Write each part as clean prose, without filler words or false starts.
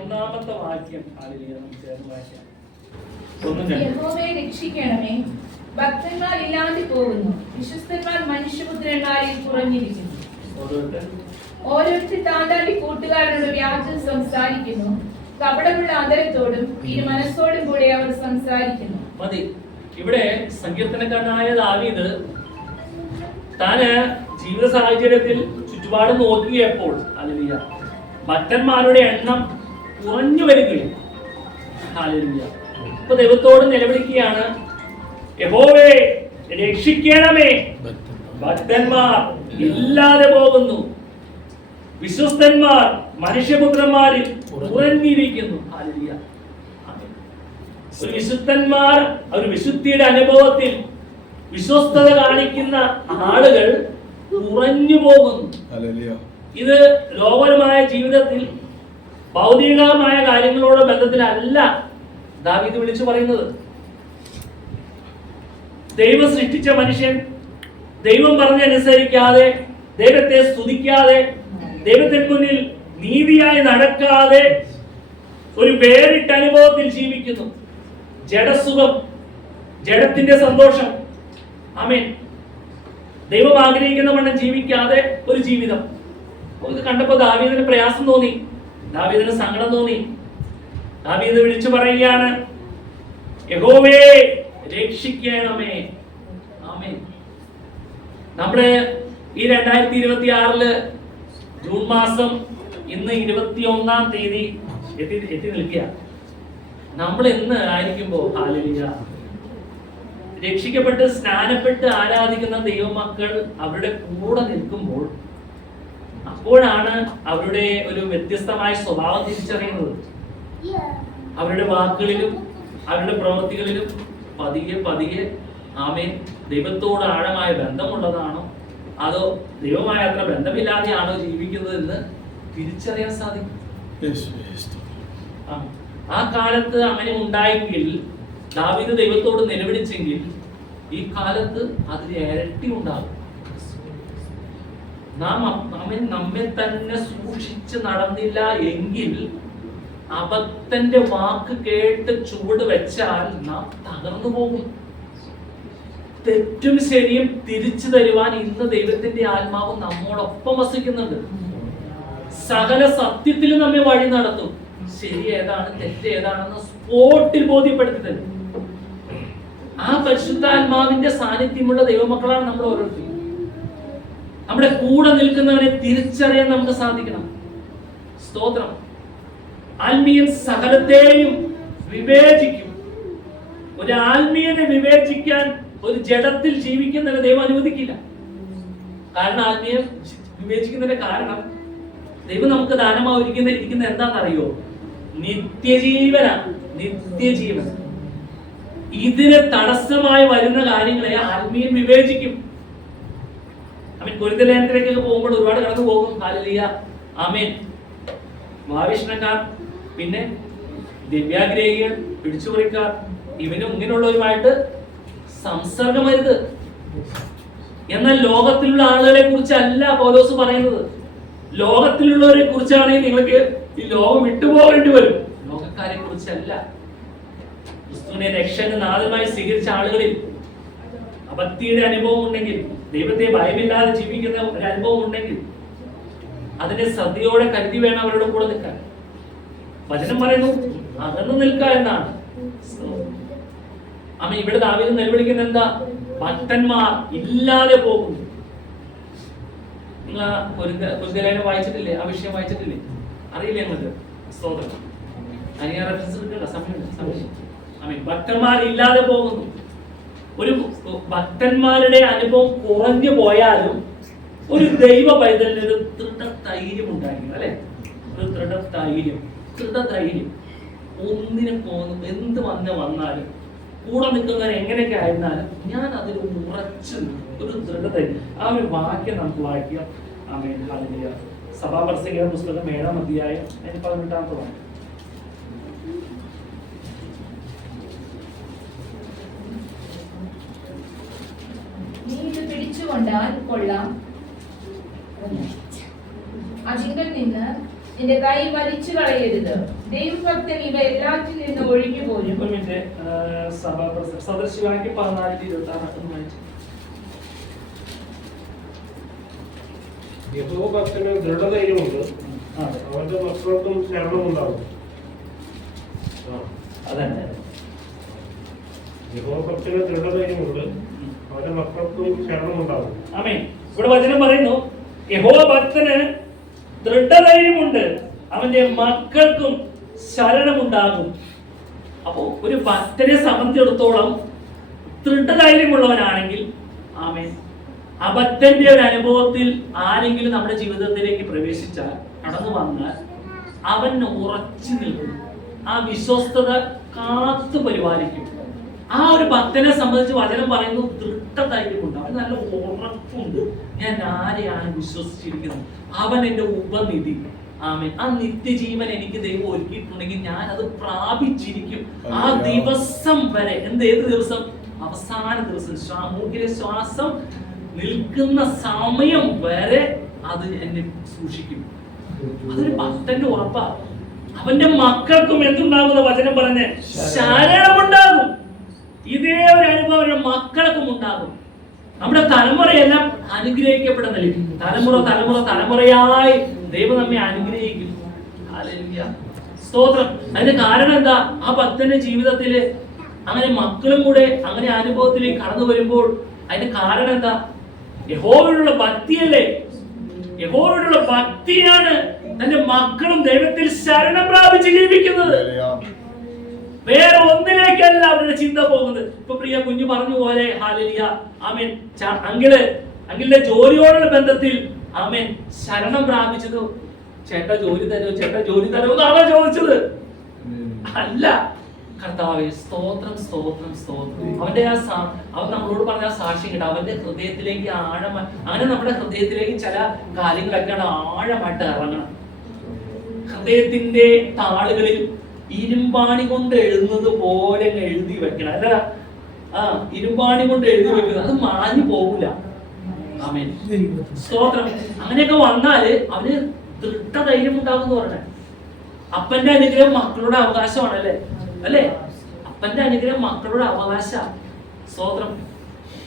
ഒന്നാമത്തെ വാക്യം യഹോവയെ രക്ഷിക്കണമേ, ഭക്തന്മാർ ഇല്ലാതെ പോകുന്നു, വിശ്വസ്തന്മാർ മനുഷ്യപുത്രന്മാരിൽ കുറഞ്ഞിരിക്കുന്നു. ഓരോരുത്തർ താന്താന്റെ കൂട്ടുകാരനോട് വ്യാജം സംസാരിക്കുന്നു, കപടമുള്ള ആദരത്തോടും മനസ്സോടും കൂടെ അവർ സംസാരിക്കുന്നു. മതി. ഇവിടെ സങ്കീർത്തനക്കാരനായ ദാവീദ് താന് ജീവിത സാഹചര്യത്തിൽ ചുറ്റുപാട് നോക്കിയപ്പോൾ ഹല്ലേലൂയ ഭക്തന്മാരുടെ എണ്ണം കുറഞ്ഞു വരികയും ഹല്ലേലൂയ ഇപ്പൊ ദൈവത്തോട് നിലവിളിക്കുകയാണ്, യഹോവേ രക്ഷിക്കണമേ, ഭക്തന്മാർ ഇല്ലാതെ പോകുന്നു, വിശ്വസ്തന്മാർ മനുഷ്യപുത്രന്മാരിൽ കുറഞ്ഞിരിക്കുന്നു. ഹല്ലേലൂയ. ഒരു വിശുദ്ധന്മാർ ഒരു വിശുദ്ധിയുടെ അനുഭവത്തിൽ വിശ്വസ്തത കാണിക്കുന്ന ആളുകൾ കുറഞ്ഞു പോകുന്നു. ഇത് ലോകപരമായ ജീവിതത്തിൽ ഭൗതികമായ കാര്യങ്ങളോട് ബന്ധത്തിലല്ല ദാവീദ് വിളിച്ചു പറയുന്നത്. ദൈവം സൃഷ്ടിച്ച മനുഷ്യൻ ദൈവം പറഞ്ഞനുസരിക്കാതെ, ദൈവത്തെ സ്തുതിക്കാതെ, ദൈവത്തിന് മുന്നിൽ നീതിയായി നടക്കാതെ ഒരു വേറിട്ട അനുഭവത്തിൽ ജീവിക്കുന്നു. ജഡസുഖം, ജഡത്തിന്റെ സന്തോഷം, ആമേൻ, ദൈവം ആഗ്രഹിക്കുന്ന വണ്ണം ജീവിക്കാതെ ഒരു ജീവിതം. ഇത് കണ്ടപ്പോ ദാവീദിന് പ്രയാസം തോന്നി, ദാവീദിന് സങ്കടം തോന്നി. ദാവീദ് വിളിച്ചു പറയുകയാണ്, യഹോവേ രക്ഷിക്കണമേ. ആമേൻ. നമ്മുടെ ഈ 2026 ജൂൺ മാസം ഇന്ന് 21-ാം തീയതി എത്തി നിൽക്കുക. നമ്മൾ എന്ന് ആയിരിക്കുമ്പോ ഹല്ലേലൂയ രക്ഷിക്കപ്പെട്ട് സ്നാനപ്പെട്ട് ആരാധിക്കുന്ന ദൈവമക്കൾ അവരുടെ കൂടെ നിൽക്കുമ്പോൾ അപ്പോഴാണ് അവരുടെ ഒരു വ്യത്യസ്തമായ സ്വഭാവം തിരിച്ചറിയുന്നത്. അവരുടെ വാക്കുകളിലും അവരുടെ പ്രവൃത്തികളിലും പതിയെ പതിയെ ആമേൻ ദൈവത്തോട് ആഴമായ ബന്ധമുള്ളതാണോ അതോ ദൈവമായ അത്ര ബന്ധമില്ലാതെയാണോ ജീവിക്കുന്നത് എന്ന് തിരിച്ചറിയാൻ സാധിക്കും. ആ കാലത്ത് അങ്ങനെ ഉണ്ടായെങ്കിൽ, ദാവീദ് ദൈവത്തോട് നിലവിളിച്ചെങ്കിൽ, ഈ കാലത്ത് അതിന് ഇരട്ടി ഉണ്ടാകും. നാം നമ്മെ തന്നെ സൂക്ഷിച്ച് നടന്നില്ല എങ്കിൽ, അബദ്ധന്റെ വാക്ക് കേട്ട് ചുവട് വെച്ചാൽ നാം തകർന്നു പോകും. തെറ്റും ശരിയും തിരിച്ചു തരുവാൻ ഇന്ന് ദൈവത്തിന്റെ ആത്മാവ് നമ്മോടൊപ്പം വസിക്കുന്നുണ്ട്. സകല സത്യത്തിലും നമ്മെ വഴി നടത്തും. ശരി ഏതാണ് തെറ്റ് ഏതാണെന്ന് സ്പോട്ടിൽ ബോധ്യപ്പെടുത്തി തരും. ആ പരിശുദ്ധാത്മാവിന്റെ സാന്നിധ്യമുള്ള ദൈവമക്കളാണ് നമ്മൾ ഓരോരുത്തരും. നമ്മുടെ കൂടെ നിൽക്കുന്നവനെ തിരിച്ചറിയാൻ നമുക്ക് സാധിക്കണം. സ്തോത്രം. ആത്മീയൻ സകലത്തെയും വിവേചിക്കും. ഒരു ആത്മീയനെ വിവേചിക്കാൻ ഒരു ജഡത്തിൽ ജീവിക്കുന്നതിന് ദൈവം അനുവദിക്കില്ല. കാരണം ആത്മീയം വിവേചിക്കുന്നതിന്റെ കാരണം ദൈവം നമുക്ക് ദാനമായി ഇരിക്കുന്ന എന്താണെന്നറിയോ? നിത്യജീവനാണ്. നിത്യജീവൻ. ഇതിന് തടസ്സമായി വരുന്ന കാര്യങ്ങളെ ആത്മീയൻ വിവേചിക്കും. കൊരിന്ത്യർ ലേഖനത്തിലേക്ക് പോകുമ്പോൾ ഒരുപാട് കടന്നു പോകും. ഹല്ലേലൂയ. ആമേൻ. ഭാവിഷ്ണക്കാർ, പിന്നെ ദിവ്യാഗ്രഹികൾ, പിടിച്ചുപറിക്കാർ, ഇവനും ഇങ്ങനെയുള്ളവരുമായിട്ട് സംസർഗമരുത്. എന്നാൽ ലോകത്തിലുള്ള ആളുകളെ കുറിച്ചല്ല പൗലോസ് പറയുന്നത്. ലോകത്തിലുള്ളവരെ കുറിച്ചാണെങ്കിൽ നിങ്ങൾക്ക് ഈ ലോകം വിട്ടുപോകേണ്ടി വരും. ലോകക്കാരെ കുറിച്ചല്ല. ക്രിസ്തുവിനെ രക്ഷകൻ നാഥനായി സ്വീകരിച്ച ആളുകളിൽ അഭക്തിയുടെ അനുഭവം ഉണ്ടെങ്കിൽ, ദൈവത്തെ ഭയമില്ലാതെ ജീവിക്കുന്ന ഒരു അനുഭവം ഉണ്ടെങ്കിൽ, അതിനെ ശ്രദ്ധയോടെ കരുതി വേണം അവരുടെ കൂടെ നിൽക്കാൻ. വചനം പറയുന്നു അകന്നു നിൽക്കുക എന്നാണ്. അമ്മ ഇവിടെ ദാവീദ് നിലവിളിക്കുന്ന എന്താ? ഭക്തന്മാർ ഇല്ലാതെ പോകുന്നു. നിങ്ങൾ കൊരിന്ത്യർ വായിച്ചിട്ടില്ലേ? ആ വിഷയം വായിച്ചിട്ടില്ലേ? അറിയില്ലേ നിങ്ങൾക്ക്? സ്തോത്രം. അനിയ റെഫറൻസ് കിട്ടണ്ട, സമയം. ഭക്തന്മാർ ഇല്ലാതെ പോകുന്നു. ഒരു ഭക്തന്മാരുടെ അനുഭവം കുറഞ്ഞു പോയാലും ഒരു ദൈവ പൈതലിന് ഒരു ദൃഢധൈര്യം ഉണ്ടായിരിക്കും, അല്ലെ? ഒരു ദൃഢധൈര്യം. ഒന്നിനെ പോകുന്നു, എന്ത് വന്നാലും കൂടെ നിൽക്കുന്നവർ എങ്ങനെയൊക്കെ ആയിരുന്നാലും ഞാൻ അതിൽ ഉറച്ചു ഒരു ദൃഢധൈര്യം. ആ ഒരു വാക്യം നമുക്ക് വായിക്കാം. ആമേൻ. ഹല്ലേലൂയ. സഭാപ്രസംഗിയുടെ പുസ്തകം 7-ാം അധ്യായം 18-ാമത്തെ വാക്യം. നീ ഇത് പിടിച്ചുകൊണ്ടാൽ കൊള്ളാം, അതിങ്കൽ നിന്ന് നിന്റെ കൈ വലിച്ചു കളയരുത്. ദൈവഭക്തൻ ഇവ എല്ലാറ്റിൽ നിന്ന് ഒഴിഞ്ഞു പോരും. ഒരു മിനിറ്റ്, സദൃശവാക്യം 14:26 യഹോവഭക്തന് ദൃഢധൈര്യമുണ്ട്, അവന്റെ മക്കൾക്കും ശരണമുണ്ടാകും. അതന്നെ, യഹോവഭക്തന് ദൃഢധൈര്യമുണ്ട്, അവന്റെ മക്കൾക്കും ശരണമുണ്ടാകും. ആമേൻ. ഇവിടെ വചനം പറയുന്നു, യഹോവഭക്തന് ദൃഢധൈര്യമുണ്ട്, അവന്റെ മക്കൾക്കും ശരണമുണ്ടാകും. അപ്പോ ഒരു ഭക്തനെ സംബന്ധിച്ചിടത്തോളം ദൃഢധൈര്യമുള്ളവനാണെങ്കിൽ, ആമേൻ, അബദ്ധന്റെ ഒരു അനുഭവത്തിൽ ആരെങ്കിലും നമ്മുടെ ജീവിതത്തിലേക്ക് പ്രവേശിച്ചാൽ, കടന്നു വന്നാൽ, അവൻ ഉറച്ചു നിൽക്കും, ആ വിശ്വസ്തത കാത്തു പരിപാലിക്കും. ആ ഒരു ഭക്തനെ സംബന്ധിച്ച് വചനം പറയുന്നു, ദൃഢധൈര്യമുണ്ട്, അവൻ നല്ല ഉറപ്പുണ്ട്, ഞാൻ ആരെയാണ് വിശ്വസിച്ചിരിക്കുന്നത്, അവൻ എന്റെ ഉപനിധി. ആമേൻ. ആ നിത്യജീവൻ എനിക്ക് ദൈവം ഒരുക്കിയിട്ടുണ്ടെങ്കിൽ ഞാൻ അത് പ്രാപിച്ചിരിക്കും. ആ ദിവസം വരെ, ഏത് ദിവസം? അവസാന ദിവസം, മൂക്കിലെ ശ്വാസം നിൽക്കുന്ന സമയം വരെ അത് എന്നെ സൂക്ഷിക്കും. അതൊരു ഭക്തന്റെ ഉറപ്പാ. അവന്റെ മക്കൾക്കും എന്തുണ്ടാകുന്ന വചനം പറഞ്ഞ് ശരണമുണ്ടാകും. ഇതേ ഒരു അനുഭവം അവരുടെ മക്കൾക്കും ഉണ്ടാകും. നമ്മുടെ തലമുറയെല്ലാം അനുഗ്രഹിക്കപ്പെടുന്നില്ല. തലമുറയായി ദൈവം നമ്മെ അനുഗ്രഹിക്കും. ഹല്ലേലൂയ, സ്തോത്രം. അതിന്റെ കാരണം എന്താ? ആ ഭക്തന്റെ ജീവിതത്തില് അങ്ങനെ മക്കളും കൂടെ അങ്ങനെ അനുഭവത്തിലേക്ക് കടന്നു വരുമ്പോൾ അതിന്റെ കാരണം എന്താ? യഹോവയോടുള്ള ഭക്തിയല്ലേ? യഹോവയോടുള്ള ഭക്തിയാണ് തന്റെ മക്കളും ദൈവത്തിൽ ശരണം പ്രാപിച്ച് ജീവിക്കുന്നത്. വേറെ ഒന്നിലേക്കല്ല അവരുടെ ചിന്ത പോകുന്നത്. ഇപ്പൊ പ്രിയ കുഞ്ഞു പറഞ്ഞു പോലെ, ഹല്ലേലൂയ, ആമേൻ, അങ്കിളിന്റെ ജോലിയോടുള്ള ബന്ധത്തിൽ ആമേൻ ശരണം പ്രാപിച്ചത്, ചേട്ടാ ജോലി തരുമോ എന്നാണോ ചോദിച്ചത്? അല്ല, കർത്താവേ സ്തോത്രം സ്തോത്രം സ്തോത്രം. അവന്റെ അവൻ നമ്മളോട് പറഞ്ഞ ആ സാക്ഷ്യം കേട്ട അവന്റെ ഹൃദയത്തിലേക്ക് അങ്ങനെ നമ്മുടെ ഹൃദയത്തിലേക്ക് ചില കാര്യങ്ങളൊക്കെ ആഴമായിട്ട് ഇറങ്ങണം. ഹൃദയത്തിന്റെ താളുകളിൽ ഇരുമ്പാണി കൊണ്ട് എഴുതുന്നത് പോലെ എഴുതി വെക്കണം. അല്ല, ഇരുമ്പാണി കൊണ്ട് എഴുതി വെക്കുന്നത് അത് മാഞ്ഞു പോകില്ല. ആമേൻ, സ്തോത്രം. അങ്ങനെയൊക്കെ വന്നാല് അവന് ദൃഢധൈര്യം ഉണ്ടാകും പറഞ്ഞ. അപ്പന്റെ അനുഗ്രഹം മക്കളുടെ അവകാശമാണല്ലേ? അല്ലേ? അപ്പന്റെ അനുഗ്രഹം മക്കളുടെ അവകാശ. സ്തോത്രം.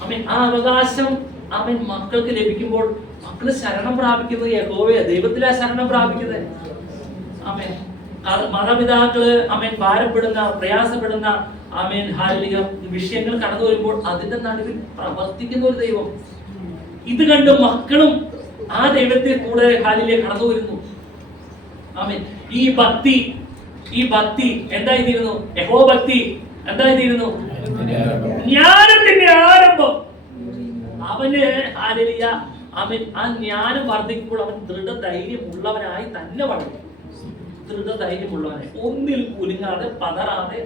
ആമേൻ. ആ അവകാശം ആമേൻ മക്കൾക്ക് ലഭിക്കുമ്പോൾ മക്കള് ശരണം പ്രാപിക്കുന്നത് യഹോവയെ, ദൈവത്തിലാ ശരണം പ്രാപിക്കുന്നത്. ആമേൻ. മാതാപിതാക്കള് ആമേൻ ഭാരപ്പെടുന്ന, പ്രയാസപ്പെടുന്ന ആമേൻ ഹാലിക വിഷയങ്ങൾ കടന്നു വരുമ്പോൾ അതിന്റെ നടുവിൽ പ്രവർത്തിക്കുന്ന ഒരു ദൈവം. ഇത് കണ്ട് മക്കളും ആ ദൈവത്തെ കൂടെ ഹാലിലേക്ക് കടന്നു വരുന്നു. ആമേൻ. ഈ ഭക്തി എന്തായിത്തീരുന്നു? യഹോഭക്തി എന്തായിത്തീരുന്നു? ജ്ഞാനത്തിന്റെ ആരംഭം. അവന് ഹാലിയ അവൻ ആ ജ്ഞാനം വർദ്ധിക്കുമ്പോൾ അവൻ ദൃഢധൈര്യമുള്ളവനായി തന്നെ വളരും. ദൃഢധൈര്യമുള്ളവനെ, ഒന്നിൽ കുലുങ്ങാതെ പതറാതെ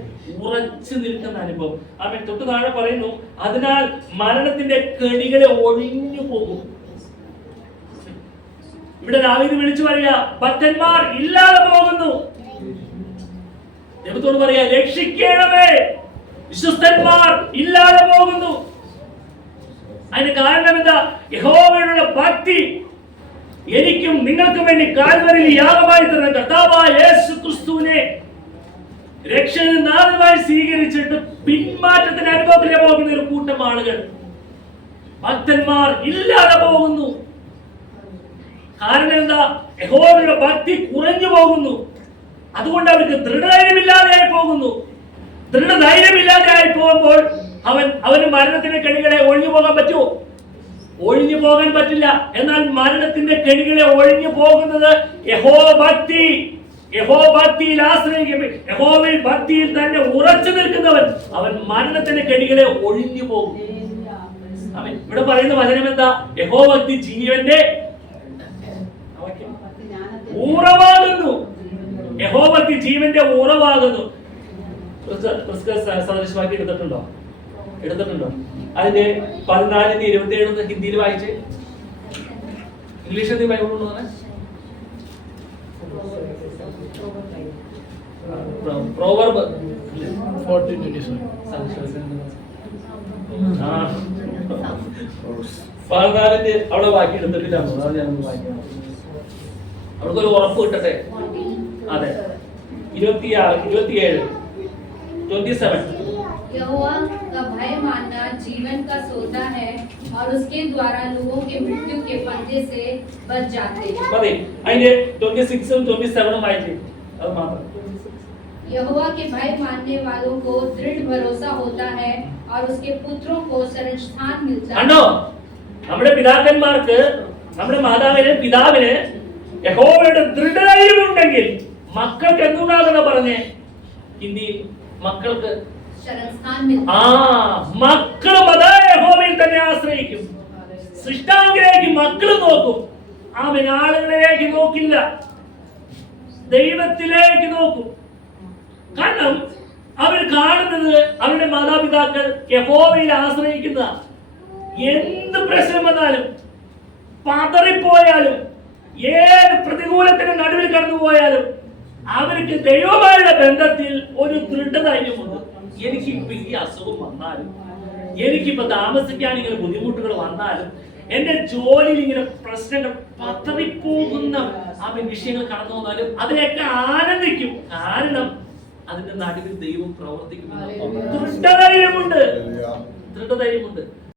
ഉറച്ചു നിൽക്കുന്ന അനുഭവം. അവൻ തൊട്ട് താഴെ പറയുന്നു, അതിനാൽ മരണത്തിന്റെ കെണികളെ ഒഴിഞ്ഞു പോകും. ഇവിടെ ദാവീദ് വിളിച്ചു പറയാ, ഭക്തന്മാർ ഇല്ലാതെ പോകുന്നു. ദൈവത്തോട് പറയാ, രക്ഷിക്കണമേ, വിശ്വസ്തന്മാർ ഇല്ലാതെ പോകുന്നു. അതിന് കാരണം എന്താ? യഹോവയോടുള്ള ഭക്തി എനിക്കും നിങ്ങൾക്കും വേണ്ടി കാൽവരിയിൽ യാഗമായി തന്ന കർത്താവായ യേശുക്രിസ്തുവിനെ രക്ഷകനാഥനായി സ്വീകരിച്ചിട്ട് പിന്മാറ്റത്തിന് അനുഭവത്തിലേ പോകുന്ന ഒരു കൂട്ടം ആളുകൾ, ഭക്തന്മാർ ഇല്ലാതെ പോകുന്നു. കാരണം എന്താ? യഹോവയുടെ ഭക്തി കുറഞ്ഞു പോകുന്നു. അതുകൊണ്ട് അവർക്ക് ദൃഢധൈര്യമില്ലാതെയായി പോകുന്നു. ദൃഢധൈര്യമില്ലാതെയായി പോകുമ്പോൾ അവന് മരണത്തിന്റെ കെണികളെ ഒഴിഞ്ഞു പോകാൻ പറ്റുമോ? ഒഴിഞ്ഞു പോകാൻ പറ്റില്ല. എന്നാൽ മരണത്തിന്റെ കെണികളെ ഒഴിഞ്ഞു പോകുന്നത് യഹോഭക്തിയിൽ ആശ്രയിക്കും. യഹോവയിൽ ഭക്തിയിൽ തന്നെ ഉറച്ചു നിൽക്കുന്നവൻ അവൻ മരണത്തിന്റെ കെണികളെ ഒഴിഞ്ഞു പോകും. അവൻ ഇവിടെ പറയുന്ന വചനം എന്താ? യഹോഭക്തി ജീവന്റെ ഉറവാകുന്നു. യഹോഭക്തി ജീവന്റെ ഉറവാകുന്നു. സദൃശവാക്യം എടുത്തിട്ടുണ്ടോ? അതിന്റെ 14:27 ഹിന്ദിയിൽ വായിച്ച്, ഇംഗ്ലീഷിൽ ബൈബിൾ ഉണ്ടോ? പ്രോവർബ് 14:27 14 അവിടെ വാക്കി എടുത്തിട്ടില്ല. അതാണ് ഞാനൊന്ന് വായിക്കാം. അവർക്കൊരു ഉറപ്പ് കിട്ടട്ടെ. അതെ, 26, 27, 27. यहोवा का भय मानना जीवन का सोता है और उसके द्वारा लोगों के मृत्यु के पंजे से बच जाते हैं. മതി, അതിന്റെ 26 ഉം 27 ഉം വായിച്ചേ, അത് മാത്രം. यहोवा के भय मानने वालों को दृढ़ भरोसा होता है और उसके पुत्रों को शरण स्थान मिलता है. കണ്ടോ, നമ്മുടെ പിതാക്കന്മാർക്ക്, നമ്മുടെ പിതാവിന് യഹോവയുടെ ദൃഢധൈര്യമുണ്ടെങ്കിൽ മക്കൾക്ക് എന്തുണ്ടാകുന്ന പറഞ്ഞേ ഹിന്ദി, മക്കൾക്ക് शरण स्थान मिलता ആ മക്കളും അതേ യഹോവയിൽ തന്നെ ആശ്രയിക്കും. സൃഷ്ടാവിലേക്ക് മക്കൾ നോക്കും. ആമേൻ. ആളുകളിലേക്ക് നോക്കില്ല, ദൈവത്തിലേക്ക് നോക്കും. കാരണം അവർ കാണുന്നത് അവരുടെ മാതാപിതാക്കൾ യഹോവയിൽ ആശ്രയിക്കുന്നതാണ്. എന്ത് പ്രശ്നം വന്നാലും, പതറിപ്പോയാലും, ഏത് പ്രതികൂലത്തിന് നടുവിൽ കടന്നുപോയാലും അവർക്ക് ദൈവമായുള്ള ബന്ധത്തിൽ ഒരു ദൃഢധൈര്യമുണ്ട്. എനിക്കിപ്പോ ഈ അസുഖം വന്നാലും, എനിക്കിപ്പോ താമസിക്കാൻ ഇങ്ങനെ ബുദ്ധിമുട്ടുകൾ വന്നാലും, എന്റെ ജോലിയിൽ ഇങ്ങനെ പ്രശ്നങ്ങൾ പതറിപ്പോകുന്ന വിഷയങ്ങൾ കടന്നു വന്നാലും അതിനെയൊക്കെ ആനന്ദിക്കും. കാരണം അതിന്റെ നടുവിൽ ദൈവം പ്രവർത്തിക്കുന്നു. ദൃഢധൈര്യമുണ്ട്.